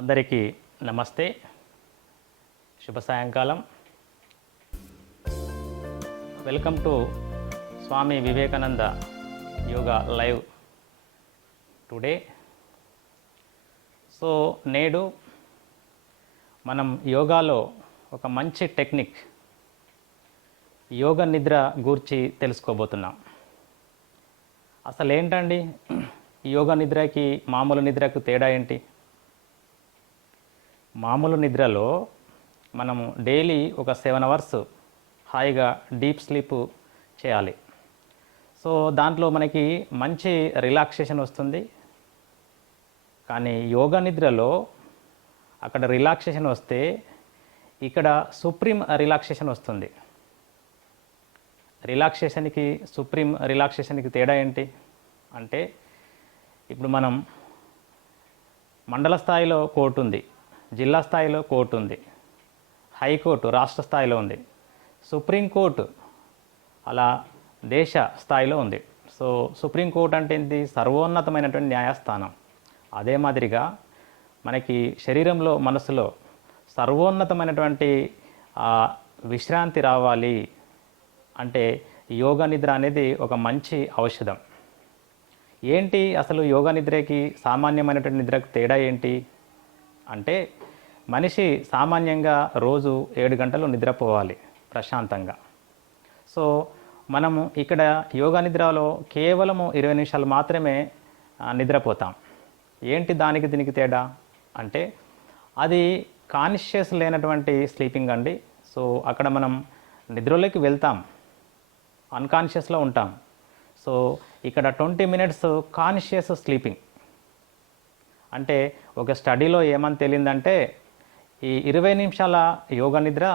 అందరికీ నమస్తే, శుభ సాయంకాలం. Welcome to Swami Vivekananda yoga live today. So నేడు మనం యోగాలో ఒక మంచి టెక్నిక్ యోగ నిద్ర గూర్చి తెలుసుకోబోతున్నాం. అసలు ఏంటండి యోగ నిద్రకి మామూలు నిద్రకు తేడా ఏంటి? మామూలు నిద్రలో మనము డైలీ ఒక 7 అవర్స్ హాయిగా డీప్ స్లీప్ చేయాలి. సో దాంట్లో మనకి మంచి రిలాక్సేషన్ వస్తుంది. కానీ యోగా నిద్రలో అక్కడ రిలాక్సేషన్ వస్తే ఇక్కడ సుప్రీం రిలాక్సేషన్ వస్తుంది. రిలాక్సేషన్కి సుప్రీం రిలాక్సేషన్కి తేడా ఏంటి అంటే, ఇప్పుడు మనం మండల స్థాయిలో కోర్టు ఉంది, జిల్లా స్థాయిలో కోర్టు ఉంది, హైకోర్టు రాష్ట్ర స్థాయిలో ఉంది, సుప్రీంకోర్టు అలా దేశ స్థాయిలో ఉంది. సో సుప్రీంకోర్టు అంటే ఏంటి? సర్వోన్నతమైనటువంటి న్యాయస్థానం. అదే మాదిరిగా మనకి శరీరంలో మనసులో సర్వోన్నతమైనటువంటి విశ్రాంతి రావాలి అంటే యోగా నిద్ర అనేది ఒక మంచి ఔషధం. ఏంటి అసలు యోగా నిద్రకి సామాన్యమైనటువంటి నిద్రకు తేడా ఏంటి అంటే, మనిషి సామాన్యంగా రోజు 7 గంటలు నిద్రపోవాలి ప్రశాంతంగా. సో మనము ఇక్కడ యోగా నిద్రలో కేవలము 20 నిమిషాలు మాత్రమే నిద్రపోతాం. ఏంటి దానికి దీనికి తేడా అంటే, అది కాన్షియస్ లేనటువంటి స్లీపింగ్ అండి. సో అక్కడ మనం నిద్రలోకి వెళ్తాం, అన్కాన్షియస్లో ఉంటాం. సో ఇక్కడ 20 మినిట్స్ కాన్షియస్ స్లీపింగ్. అంటే ఒక స్టడీలో ఏమని తేలిందంటే, ఈ 20 నిమిషాల యోగా నిద్ర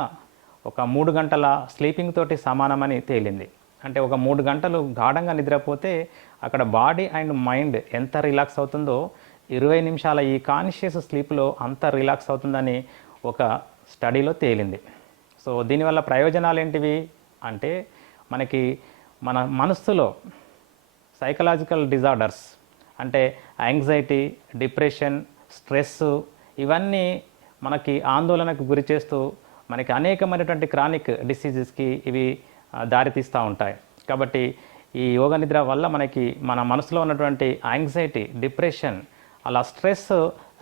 ఒక 3 గంటల స్లీపింగ్ తోటి సమానమని తేలింది. అంటే ఒక 3 గంటలు గాఢంగా నిద్రపోతే అక్కడ బాడీ అండ్ మైండ్ ఎంత రిలాక్స్ అవుతుందో 20 నిమిషాల ఈ కాన్షియస్ స్లీప్లో అంత రిలాక్స్ అవుతుందని ఒక స్టడీలో తేలింది. సో దీనివల్ల ప్రయోజనాలు ఏంటివి అంటే, మనకి మన మనస్సులో సైకలాజికల్ డిజార్డర్స్ అంటే యాంగ్జైటీ, డిప్రెషన్, స్ట్రెస్ ఇవన్నీ మనకి ఆందోళనకు గురి చేస్తూ మనకి అనేకమైనటువంటి క్రానిక్ డిసీజెస్కి ఇవి దారితీస్తూ ఉంటాయి. కాబట్టి ఈ యోగ నిద్ర వల్ల మనకి మన మనసులో ఉన్నటువంటి యాంగ్జైటీ, డిప్రెషన్, అలా స్ట్రెస్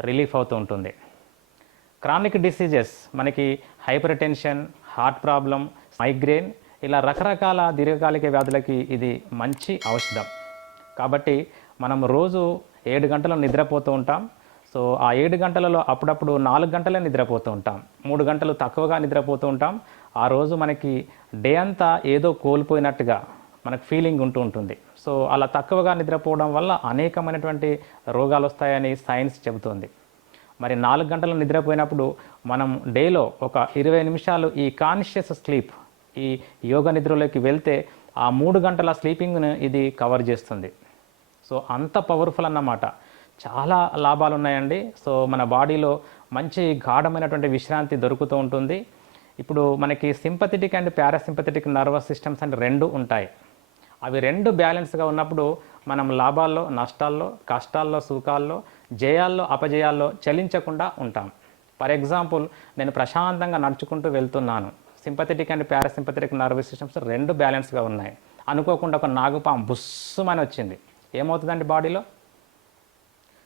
రిలీఫ్ అవుతూ ఉంటుంది. క్రానిక్ డిసీజెస్ మనకి hyper tension, heart problem, migraine ఇలా రకరకాల దీర్ఘకాలిక వ్యాధులకి ఇది మంచి ఔషధం. కాబట్టి మనం రోజు 7 గంటలు నిద్రపోతూ ఉంటాం. సో ఆ 7 గంటలలో అప్పుడప్పుడు 4 గంటలే నిద్రపోతూ ఉంటాం, 3 గంటలు తక్కువగా నిద్రపోతూ ఉంటాం. ఆ రోజు మనకి డే అంతా ఏదో కోల్పోయినట్టుగా మనకు ఫీలింగ్ ఉంటూ ఉంటుంది. సో అలా తక్కువగా నిద్రపోవడం వల్ల అనేకమైనటువంటి రోగాలు వస్తాయని సైన్స్ చెబుతుంది. మరి 4 గంటలు నిద్రపోయినప్పుడు మనం డేలో ఒక 20 నిమిషాలు ఈ కాన్షియస్ స్లీప్, ఈ యోగ నిద్రలోకి వెళ్తే ఆ 3 గంటల స్లీపింగ్ను ఇది కవర్ చేస్తుంది. సో అంత పవర్ఫుల్ అన్నమాట. చాలా లాభాలు ఉన్నాయండి. సో మన బాడీలో మంచి గాఢమైనటువంటి విశ్రాంతి దొరుకుతూ ఉంటుంది. ఇప్పుడు మనకి sympathetic and parasympathetic nervous systems అంటే 2 ఉంటాయి. అవి 2 బ్యాలెన్స్గా ఉన్నప్పుడు మనం లాభాల్లో, నష్టాల్లో, కష్టాల్లో, సుఖాల్లో, జయాల్లో, అపజయాల్లో చలించకుండా ఉంటాం. ఫర్ ఎగ్జాంపుల్, నేను ప్రశాంతంగా నడుచుకుంటూ వెళ్తున్నాను, sympathetic and parasympathetic nervous systems 2 బ్యాలెన్స్గా ఉన్నాయి. అనుకోకుండా ఒక నాగుపాము బుస్సుమని వచ్చింది. ఏమవుతుందండి? బాడీలో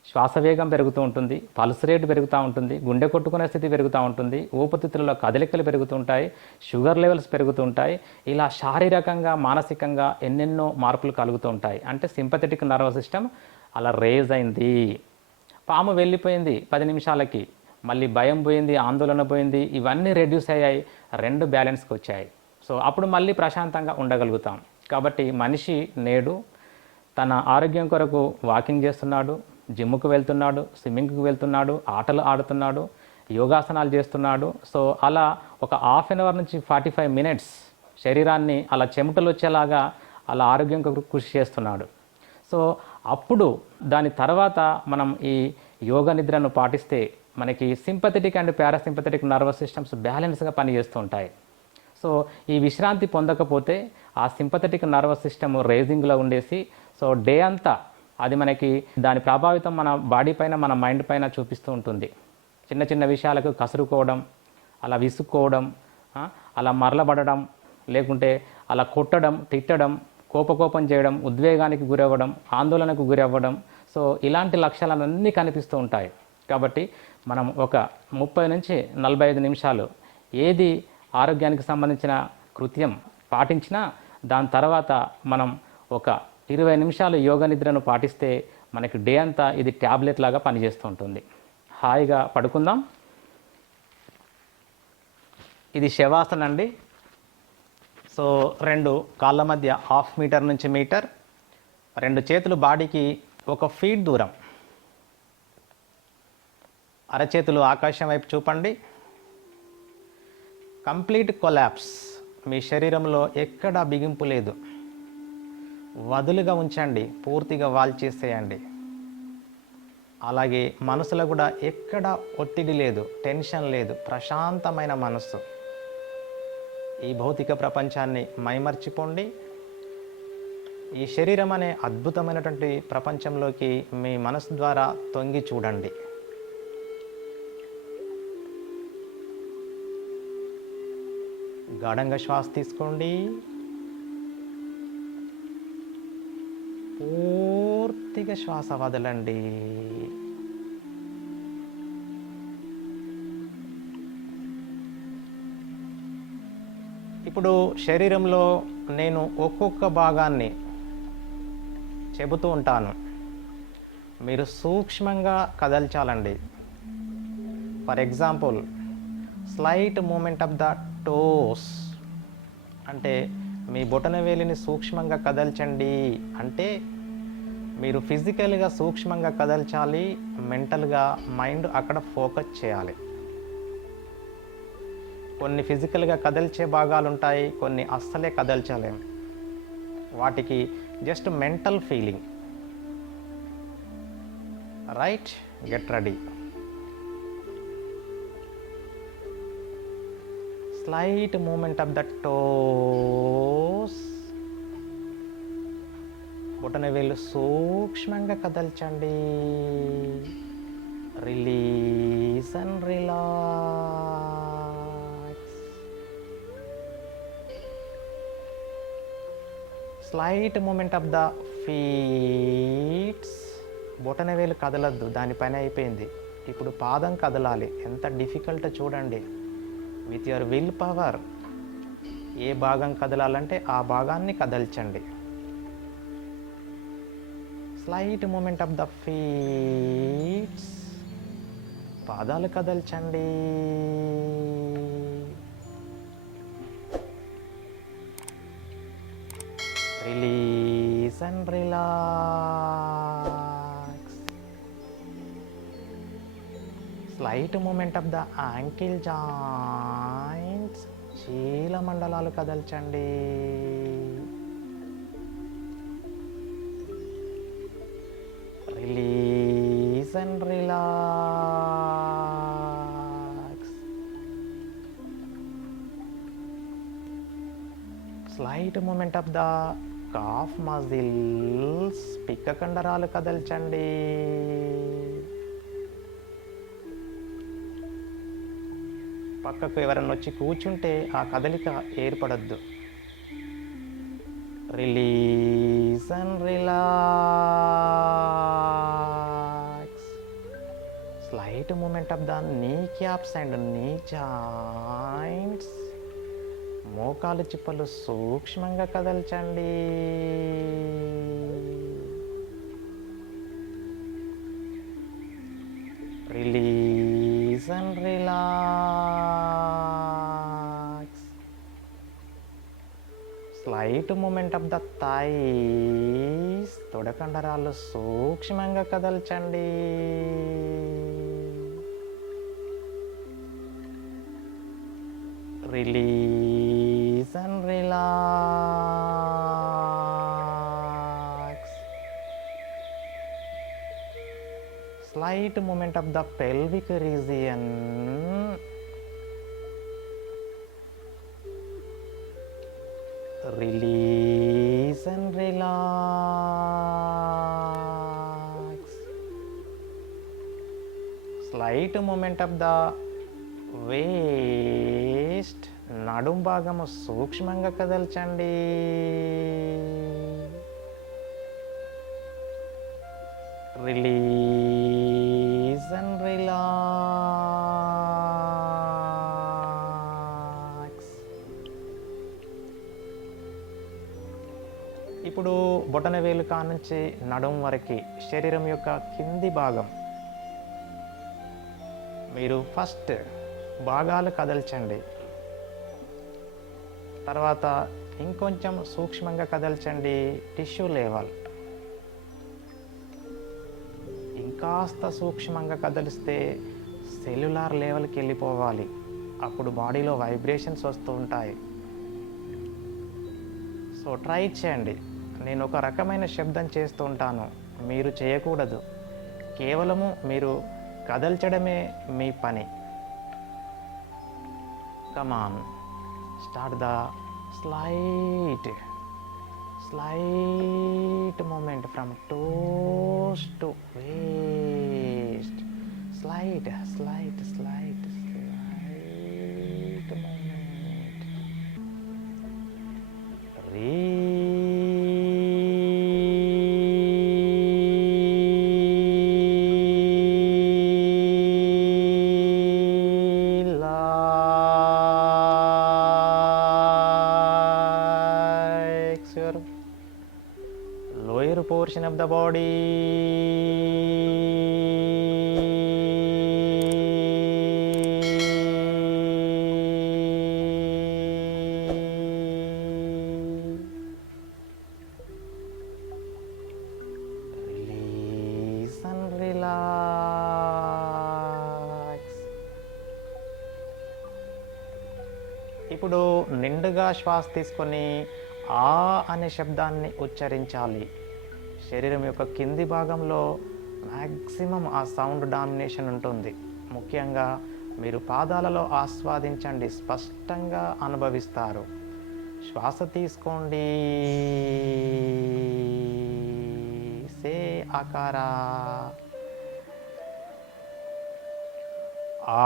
శ్వాస వేగం పెరుగుతూ ఉంటుంది, పల్స్ రేట్ పెరుగుతూ ఉంటుంది, గుండె కొట్టుకునే స్థితి పెరుగుతూ ఉంటుంది, ఊపిరితిత్తులలో కదలికలు పెరుగుతుంటాయి, షుగర్ లెవెల్స్ పెరుగుతుంటాయి. ఇలా శారీరకంగా, మానసికంగా ఎన్నెన్నో మార్పులు కలుగుతూ ఉంటాయి. అంటే సింపథెటిక్ నర్వస్ సిస్టమ్ అలా రేజ్ అయింది. పాము వెళ్ళిపోయింది 10 నిమిషాలకి, మళ్ళీ భయం పోయింది, ఆందోళన పోయింది, ఇవన్నీ రెడ్యూస్ అయ్యాయి, 2 బ్యాలెన్స్కి వచ్చాయి. సో అప్పుడు మళ్ళీ ప్రశాంతంగా ఉండగలుగుతాం. కాబట్టి మనిషి నేడు తన ఆరోగ్యం కొరకు వాకింగ్ చేస్తున్నాడు, జిమ్కు వెళ్తున్నాడు, స్విమ్మింగ్కి వెళ్తున్నాడు, ఆటలు ఆడుతున్నాడు, యోగాసనాలు చేస్తున్నాడు. సో అలా ఒక హాఫ్ అన్ అవర్ నుంచి 45 మినిట్స్ శరీరాన్ని అలా చెమటలు వచ్చేలాగా అలా ఆరోగ్యం కృషి చేస్తున్నాడు. సో అప్పుడు దాని తర్వాత మనం ఈ యోగ నిద్రను పాటిస్తే మనకి sympathetic and parasympathetic nervous systems బ్యాలెన్స్గా పనిచేస్తూ ఉంటాయి. సో ఈ విశ్రాంతి పొందకపోతే ఆ సింపథెటిక్ నర్వస్ సిస్టమ్ రేజింగ్లో ఉండేసి సో డే అంతా అది మనకి దాని ప్రభావితం మన బాడీ పైన, మన మైండ్ పైన చూపిస్తూ ఉంటుంది. చిన్న చిన్న విషయాలకు కసురుకోవడం, అలా విసుక్కోవడం, అలా మరలబడడం, లేకుంటే అలా కొట్టడం, తిట్టడం, కోపం చేయడం, ఉద్వేగానికి గురవ్వడం, ఆందోళనకు గురవ్వడం. సో ఇలాంటి లక్షణాలన్నీ కనిపిస్తూ ఉంటాయి. కాబట్టి మనం ఒక 30 నుంచి 45 నిమిషాలు ఏది ఆరోగ్యానికి సంబంధించిన కృత్యం పాటించినా దాని తర్వాత మనం ఒక 20 నిమిషాలు యోగ నిద్రను పాటిస్తే మనకి డే అంతా ఇది ట్యాబ్లెట్ లాగా పనిచేస్తూ ఉంటుంది. హాయిగా పడుకుందాం. ఇది శవాసన అండి. సో 2 కాళ్ళ మధ్య 1/2 మీటర్ నుంచి మీటర్, 2 చేతులు బాడీకి 1 ఫీట్ దూరం, అరచేతులు ఆకాశం వైపు చూపండి. కంప్లీట్ కొలాప్స్, మీ శరీరంలో ఎక్కడా బిగింపు లేదు, వదులుగా ఉంచండి, పూర్తిగా వాల్చేసేయండి. అలాగే మనసులో కూడా ఎక్కడ ఒత్తిడి లేదు, టెన్షన్ లేదు, ప్రశాంతమైన మనస్సు. ఈ భౌతిక ప్రపంచాన్ని మైమర్చిపోండి. ఈ శరీరం అనే అద్భుతమైనటువంటి ప్రపంచంలోకి మీ మనసు ద్వారా తొంగి చూడండి. గాఢంగా శ్వాస తీసుకోండి. పూర్తిగా శ్వాస వదలండి. ఇప్పుడు శరీరంలో నేను ఒక్కొక్క భాగాన్ని చెబుతూ ఉంటాను, మీరు సూక్ష్మంగా కదల్చాలండి. For example, slight movement of the toes అంటే మీ బొటనవేలిని సూక్ష్మంగా కదల్చండి. అంటే మీరు ఫిజికల్గా సూక్ష్మంగా కదల్చాలి, మెంటల్గా మైండ్ అక్కడ ఫోకస్ చేయాలి. కొన్ని ఫిజికల్గా కదల్చే భాగాలు ఉంటాయి, కొన్ని అస్సలే కదల్చలేం. వాటికి just mental feeling. Right, get ready. Slight movement of the toes. బొటనవేలు సూక్ష్మంగా కదల్చండి. Release and relax. Slight movement of the feets. బొటనవేలు కదలద్దు, దానిపైన అయిపోయింది. ఇప్పుడు పాదం కదలాలి. ఎంత డిఫికల్ట్ చూడండి. విత్ యువర్ విల్ పవర్ ఏ భాగం కదలాలంటే ఆ భాగాన్ని కదల్చండి. Slight movement of the feets. పాదాలు కదల్చండి. Release and relax. Slight movement of the ankle joints. చీల మండలాలు కదల్చండి. Release and relax. Slight movement of the calf muscles. పిక్క కండరాలు కదల్చండి. పక్కకు ఎవరన్నా వచ్చి కూర్చుంటే ఆ కదలిక ఏర్పడద్దు. Release and relax. Slight movement of the knee caps and knee joints. మోకాలు చిప్పలు సూక్ష్మంగా కదల్చండి. Release and relax. Slight movement of the thighs. తొడకండరాలు సూక్ష్మంగా కదల్చండి. Release and relax. Slight movement of the pelvic region. Release and relax. Slight movement of the waist, నడుం భాగము సూక్ష్మంగా కదల్చండి. Release and relax. ఇప్పుడు బొటనవేలు కానుంచి నడుం వరకు శరీరం యొక్క కింది భాగం మీరు ఫస్ట్ భాగాలు కదల్చండి. తర్వాత ఇంకొంచెం సూక్ష్మంగా కదల్చండి టిష్యూ లెవెల్. ఇంకాస్త సూక్ష్మంగా కదిలిస్తే సెల్యులార్ లెవెల్కి వెళ్ళిపోవాలి. అప్పుడు బాడీలో వైబ్రేషన్స్ వస్తూ ఉంటాయి. సో ట్రై చేయండి. నేను ఒక రకమైన శబ్దం చేస్తూ ఉంటాను, మీరు చేయకూడదు. కేవలము మీరు కదల్చడమే మీ పని. Come on, start the slight movement from toes to waist. Slight movement. Relax your lower portion of the body. Release and relax. ఇప్పుడు నిండుగా శ్వాస తీసుకొని ఆ అనే శబ్దాన్ని ఉచ్చరించాలి. శరీరం యొక్క కింది భాగంలో మ్యాక్సిమం ఆ సౌండ్ డామినేషన్ ఉంటుంది. ముఖ్యంగా మీరు పాదాలలో ఆస్వాదించండి, స్పష్టంగా అనుభవిస్తారు. శ్వాస తీసుకోండి. సే ఆకారా ఆ.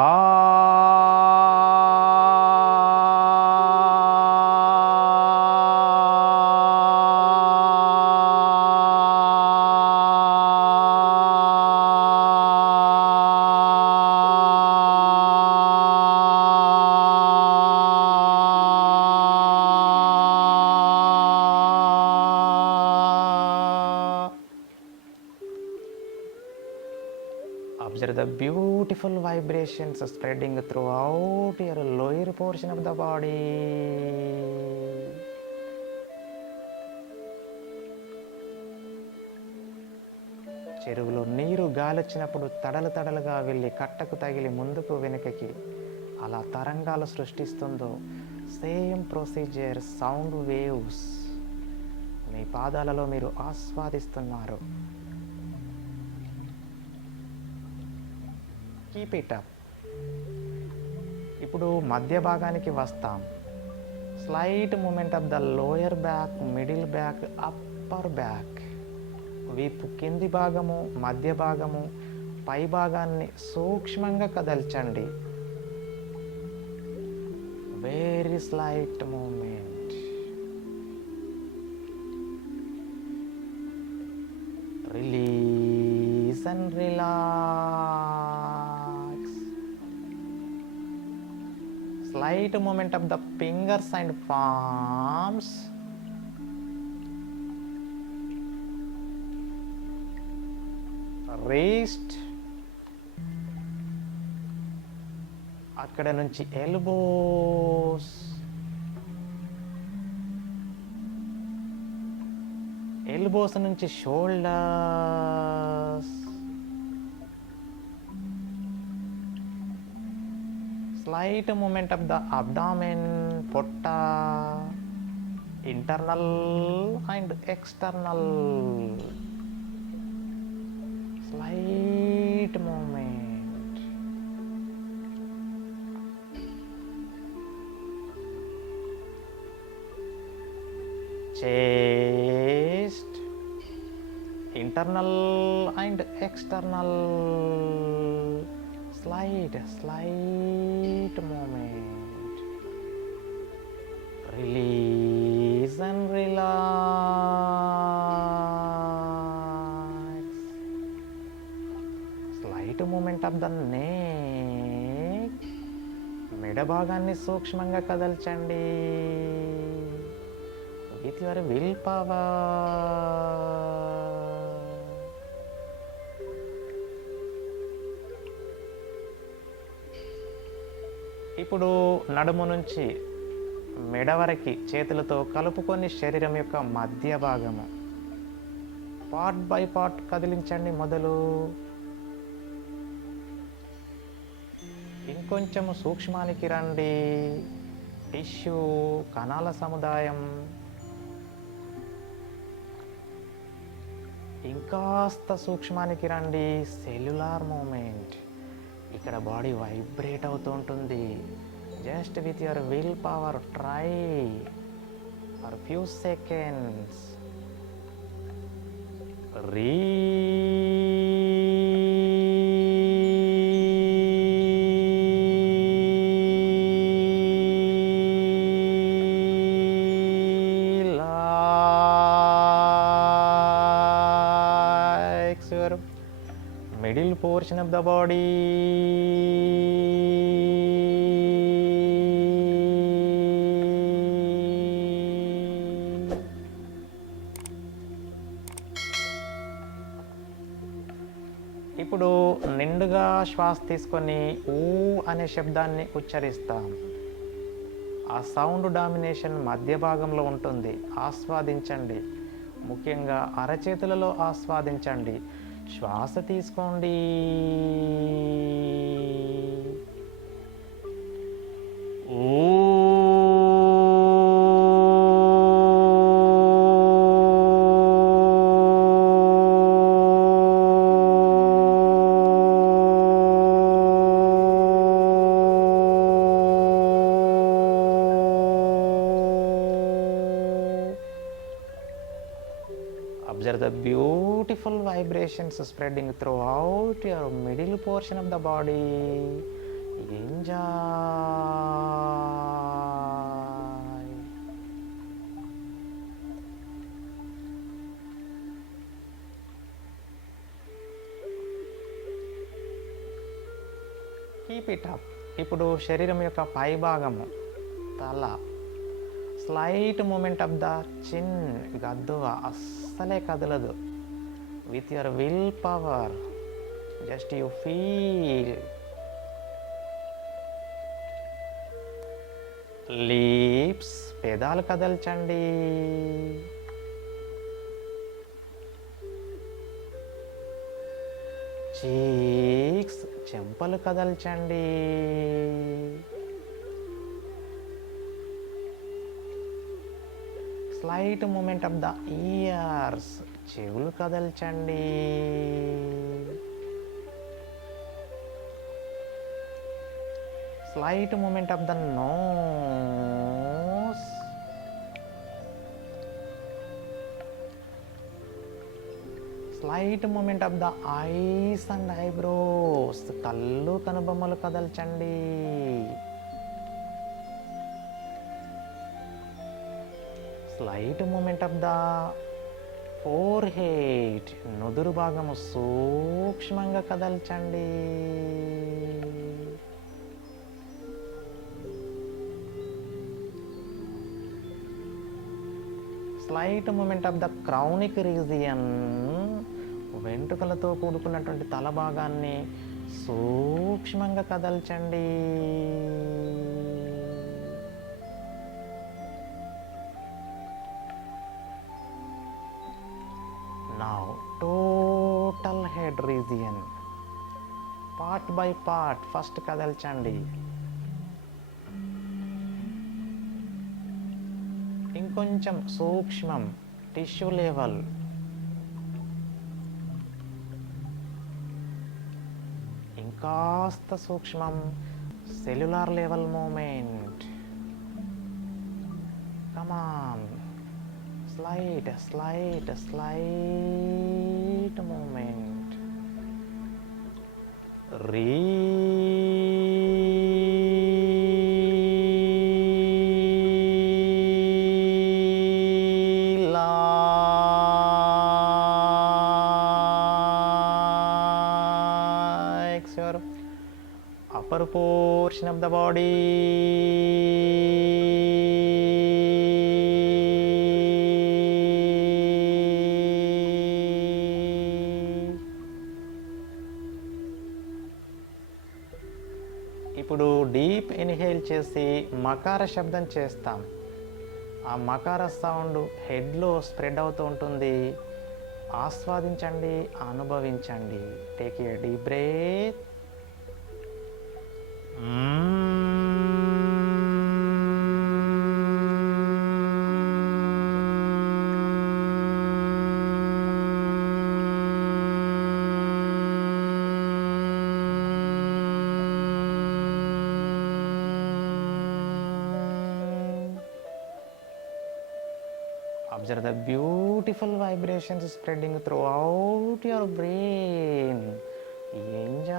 Observe the beautiful vibrations spreading throughout your lower portion of the body. చెరువులో నీరు గాలొచ్చినప్పుడు తడలుగా వెళ్ళి కట్టకు తగిలి ముందుకు వెనుకకి అలా తరంగాలు సృష్టిస్తుందో సేమ్ ప్రొసీజర్ సౌండ్ వేవ్స్ మీ పాదాలలో మీరు ఆస్వాదిస్తున్నారు. Keep it up. ఇప్పుడు మధ్య భాగానికి వస్తాం. Slight movement of the lower back, middle back, upper back. వీపు కింది భాగము, మధ్య భాగము, పై భాగాన్ని సూక్ష్మంగా కదల్చండి. Very slight movement. Release and relax. Slight movement of the fingers and palms. Wrist. అక్కడ నుంచి ఎల్బోస్, ఎల్బోస్ నుంచి shoulders. Slight movement of the abdomen, potta, internal and external. Slight movement. Chest, internal and external. slight movement. Release and relax. Slight movement of the neck. మెడ భాగాన్ని సూక్ష్మంగా కదల్చండి with your will power. ఇప్పుడు నడుము నుంచి మెడ వరకు చేతులతో కలుపుకొని శరీరం యొక్క మధ్య భాగము పార్ట్ బై పార్ట్ కదిలించండి. మొదలు ఇంకొంచెం సూక్ష్మానికి రండి. టిష్యూ కణాల సముదాయం. ఇంకాస్త సూక్ష్మానికి రండి. Cellular movement. ఇక్కడ బాడీ వైబ్రేట్ అవుతూ ఉంటుంది. Just with your will power try for few seconds. Middle portion of the body. ఇప్పుడు నిండుగా శ్వాస తీసుకొని ఊ అనే శబ్దాన్ని ఉచ్చరిస్తాం. ఆ సౌండ్ డామినేషన్ మధ్య భాగంలో ఉంటుంది. ఆస్వాదించండి. ముఖ్యంగా అరచేతులలో ఆస్వాదించండి. శ్వాస తీసుకోండి. Observe the beautiful vibrations spreading throughout your middle portion of the body. Enjoy. Keep it up. ఇప్పుడు శరీరం యొక్క పై భాగము తల స్లైట్ మూమెంట్ ఆఫ్ ద చిన్. గద్దువ అస్సలే కదలదు. With your will power just you feel. Lips పెదాలు కదల్చండి. చీక్స్ చెంపలు కదల్చండి. Slight movement of the ears చెవులు కదల్చండి. Slight movement of the nose. Slight movement of the eyes and eyebrows. కళ్ళు కనుబొమ్మలు కదల్చండి. Slight movement of the forehead. నుదురు భాగము సూక్ష్మంగా కదల్చండి. స్లైట్ మూమెంట్ ఆఫ్ ద క్రౌనిక్ రీజియన్. వెంట్రుకలతో కూడుకున్నటువంటి తల భాగాన్ని సూక్ష్మంగా కదల్చండి. Now total head region part by part first కదల్చండి. ఇంకొంచెం సూక్ష్మం టిష్యూ లెవెల్. ఇంకాస్త సూక్ష్మం cellular level movement. Come on. Slight movement. Release. Relax your upper portion of the body. ఇప్పుడు డీప్ ఇన్హేల్ చేసి మకార శబ్దం చేస్తాం. ఆ మకార సౌండ్ హెడ్లో స్ప్రెడ్ అవుతూ ఉంటుంది. ఆస్వాదించండి, అనుభవించండి. Take a deep breath. Observe the beautiful vibrations spreading throughout your brain. Enjoy.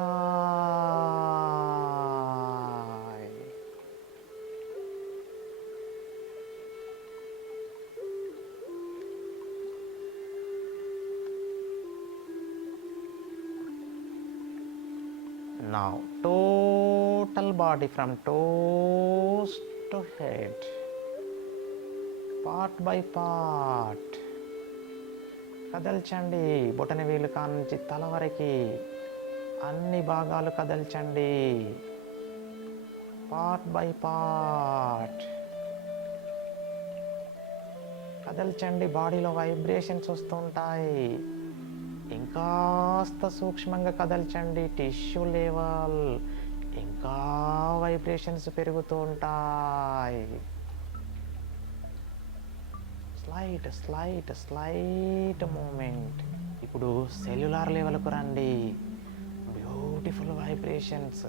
Now, total body from toes to head. Part by part కదల్చండి. బొటన వేలు కానుంచి తల వరకు అన్ని భాగాలు కదల్చండి. పార్ట్ బై పార్ట్ కదల్చండి. బాడీలో వైబ్రేషన్స్ వస్తుంటాయి. ఇంకాస్త సూక్ష్మంగా కదల్చండి. టిష్యూ లెవెల్ ఇంకా వైబ్రేషన్స్ పెరుగుతూ ఉంటాయి. Slight movement. ఇప్పుడు సెల్యులార్ లెవెల్కు రండి. Beautiful vibrations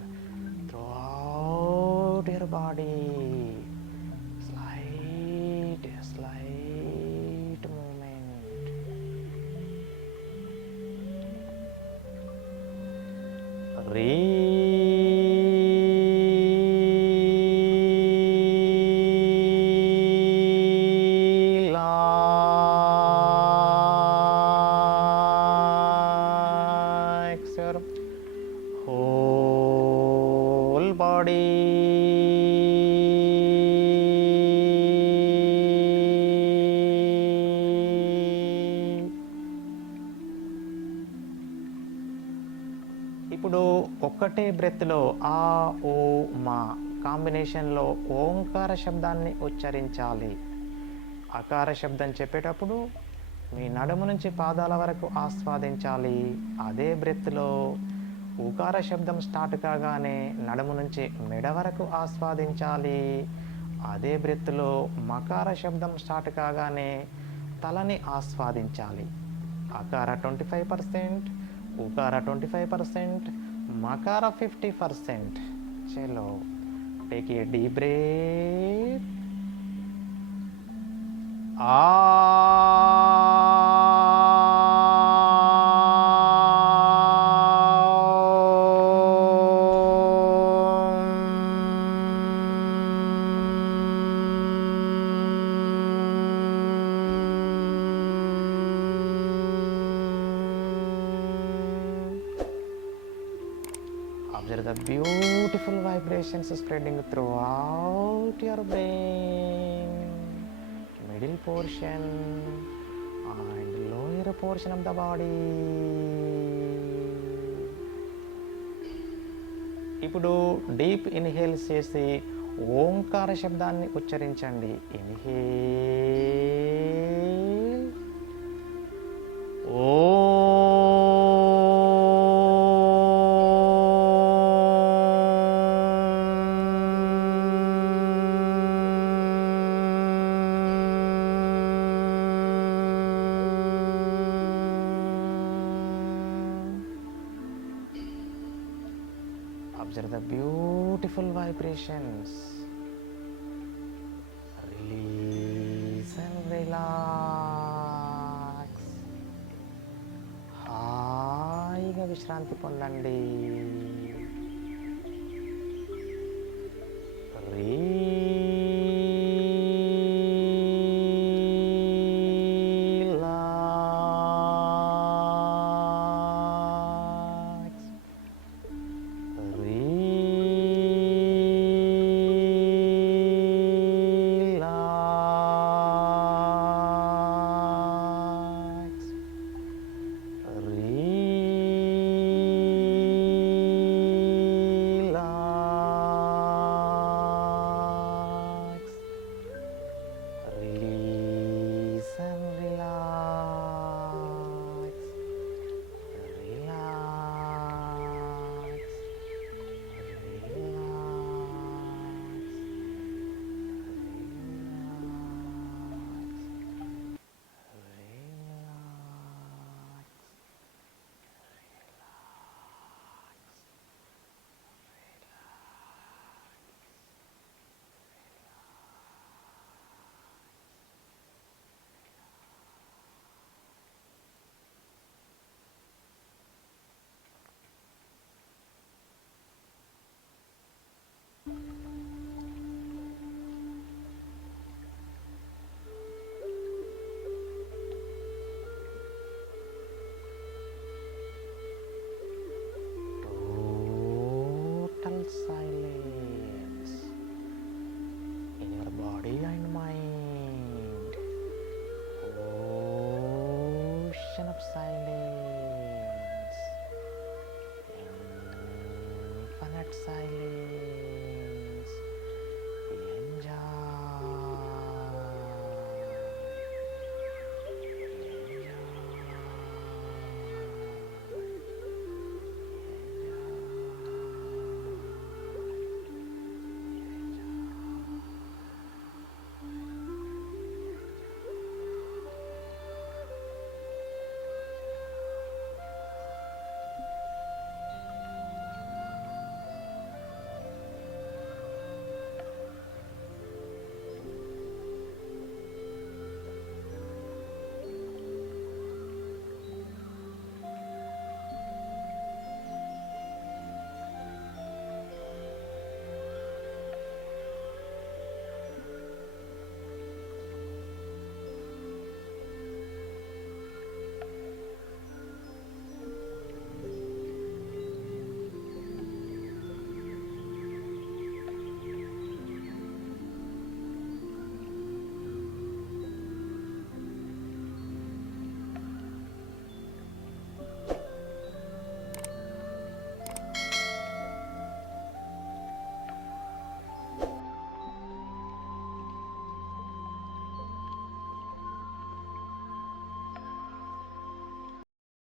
throughout your body. Slight movement. whole body. ఇప్పుడు ఒక్కటే బ్రెత్లో ఆ ఓ మా కాంబినేషన్లో ఓంకార శబ్దాన్ని ఉచ్చరించాలి. అకార శబ్దం చెప్పేటప్పుడు మీ నడుము నుంచి పాదాల వరకు ఆస్వాదించాలి. అదే బ్రెత్లో ఉకార శబ్దం స్టార్ట్ కాగానే నడుము నుంచి మెడ వరకు ఆస్వాదించాలి. అదే బ్రెత్లో మకార శబ్దం స్టార్ట్ కాగానే తలని ఆస్వాదించాలి. అకార 25%, ఉకార 25%, మకార 50%. చలో, take a deep breath. Observe the beautiful vibrations spreading throughout your brain, middle portion and lower portion of the body. ఇప్పుడు డీప్ ఇన్హేల్ చేసి ఓంకార శబ్దాన్ని ఉచ్చరించండి. ఇన్హేల్ ఓ. Observe the beautiful vibrations. Release and relax. హాయిగా విశ్రాంతి పొందండి. of silence. Infinite silence.